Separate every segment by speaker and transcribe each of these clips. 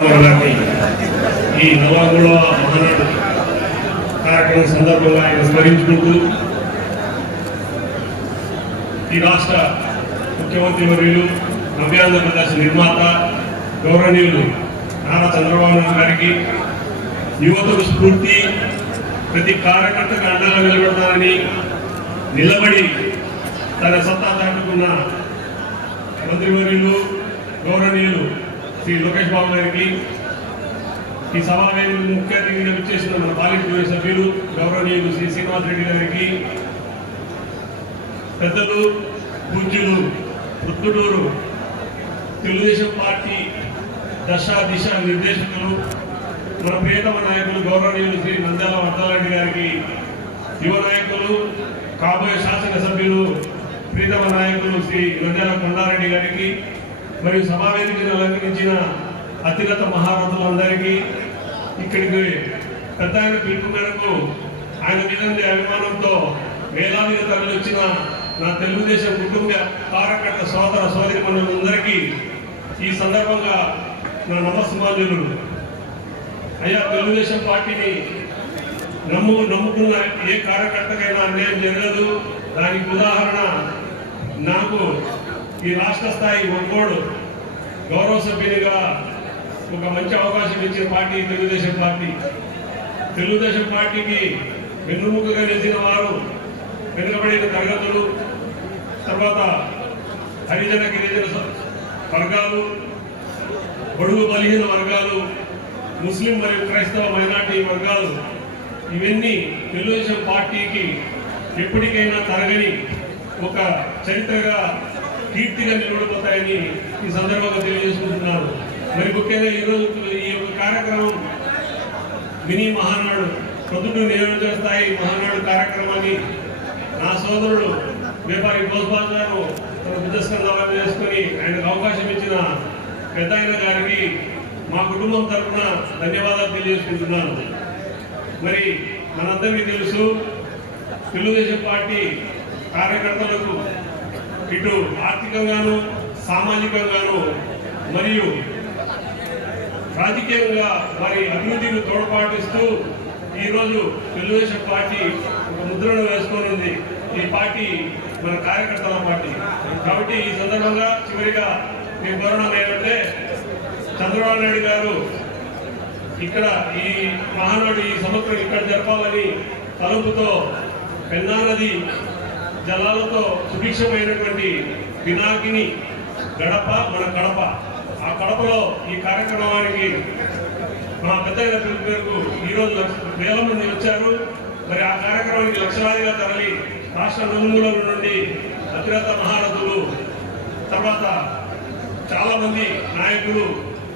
Speaker 1: ఈ నవాగుళ మహానాడు కార్యక్రమం సందర్భంగా ఆయన స్మరించుకుంటూ ఈ రాష్ట్ర ముఖ్యమంత్రి వర్యులు నవ్యాంధ్రప్రదేశ్ నిర్మాత గౌరవనీయులు నారా చంద్రబాబు నాయుడు గారికి యువతకు స్ఫూర్తి ప్రతి కార్యకర్తకు అండగా నిలబడతారని నిలబడి తన సత్తా చాటుకున్న మంత్రివర్యులు గౌరవనీయులు శ్రీ లోకేష్ బాబు గారికి ఈ సమావేశం ముఖ్య అతిథిగా విచ్చేసిన మన పాలిట్ సభ్యులు గౌరవనీయులు శ్రీ శ్రీనివాస్ రెడ్డి గారికి పెద్దలు పూజ్యులు పుత్తుడూరు తెలుగుదేశం పార్టీ దశ దిశ నిర్దేశకులు మన ప్రియతమ నాయకులు గౌరవనీయులు శ్రీ నంద్యాల వర్ధారెడ్డి గారికి యువ నాయకులు కాబోయే శాసనసభ్యులు ప్రీతమ నాయకులు శ్రీ నంద్యాల కొండారెడ్డి గారికి మరియు సమావేశానికి అలంకరించిన అతిగత మహారథులందరికీ ఇక్కడికి పెద్ద ఆయన పిలుపు మేరకు ఆయన మీద అభిమానంతో వేలాదిగా తరలివచ్చిన నా తెలుగుదేశం కుటుంబ కార్యకర్త సోదర సోదరి మనందరికీ ఈ సందర్భంగా నా నమస్మాజులు అయ్యా తెలుగుదేశం పార్టీని నమ్ము నమ్ముకున్న ఏ కార్యకర్తకైనా అన్యాయం జరగదు. దానికి ఉదాహరణ నాకు ఈ రాష్ట్ర స్థాయి ఒక్కోడు గౌరవ సభ్యునిగా ఒక మంచి అవకాశం ఇచ్చిన పార్టీ తెలుగుదేశం పార్టీ. తెలుగుదేశం పార్టీకి వెన్నుముకగా నిలిచిన వారు వెనుకబడిన తరగతులు తర్వాత హరిజన గిరిజన వర్గాలు బడుగు బలహీన వర్గాలు ముస్లిం మరియు క్రైస్తవ మైనార్టీ వర్గాలు ఇవన్నీ తెలుగుదేశం పార్టీకి ఎప్పటికైనా తరగని ఒక చరిత్రగా కీర్తిగా నిలబడిపోతాయని ఈ సందర్భంగా తెలియజేసుకుంటున్నారు. మరి ముఖ్యంగా ఈరోజు ఈ యొక్క కార్యక్రమం మినీ మహానాడు పొద్దుట నియోజక స్థాయి మహానాడు కార్యక్రమాన్ని నా సోదరుడు వ్యాపారి గోస్బాబు గారు తన బుద్ధస్కంధాలను చేసుకుని ఆయనకు అవకాశం ఇచ్చిన పెద్ద గారికి మా కుటుంబం తరఫున ధన్యవాదాలు తెలియజేసుకుంటున్నాను. మరి మనందరికీ తెలుసు తెలుగుదేశం పార్టీ కార్యకర్తలకు ఇటు ఆర్థికంగాను సామాజికంగాను మరియు రాజకీయంగా వారి అభివృద్ధికి తోడ్పాటిస్తూ ఈరోజు తెలుగుదేశం పార్టీ ఒక ముద్రను వేసుకొని ఉంది. ఈ పార్టీ మన కార్యకర్తల పార్టీ. కాబట్టి ఈ సందర్భంగా చివరిగా మీకు కోరడం ఏంటంటే చంద్రబాబు నాయుడు గారు ఇక్కడ ఈ మహానాడు ఈ సంవత్సరం ఇక్కడ జరపాలని తలుపుతో పెన్నా నది జలాలతో సుభిక్షమైనటువంటి పినాకిని గడప మన కడప. ఆ కడపలో ఈ కార్యక్రమానికి మా పెద్ద పిలుపు మేరకు ఈరోజు వేల మంది వచ్చారు. మరి ఆ కార్యక్రమానికి లక్షలాదిగా తరలి రాష్ట్ర నలుమూలల నుండి అతిరథ మహారథులు తర్వాత చాలా మంది నాయకులు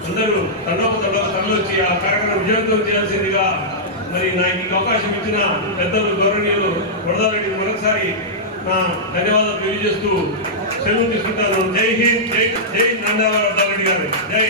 Speaker 1: అందరూ తండపు తండపు తరలివచ్చి ఆ కార్యక్రమం విజయవంతం చేయాల్సిందిగా మరి నాకు అవకాశం ఇచ్చిన పెద్దలు గౌరవనీయులు వరదారెడ్డి మరొకసారి నా ధన్యవాదాలు తెలియజేస్తూ సెలవు తీసుకుంటాను. జై హింద్ జై జై నందాల వరదారెడ్డి గారు. జై.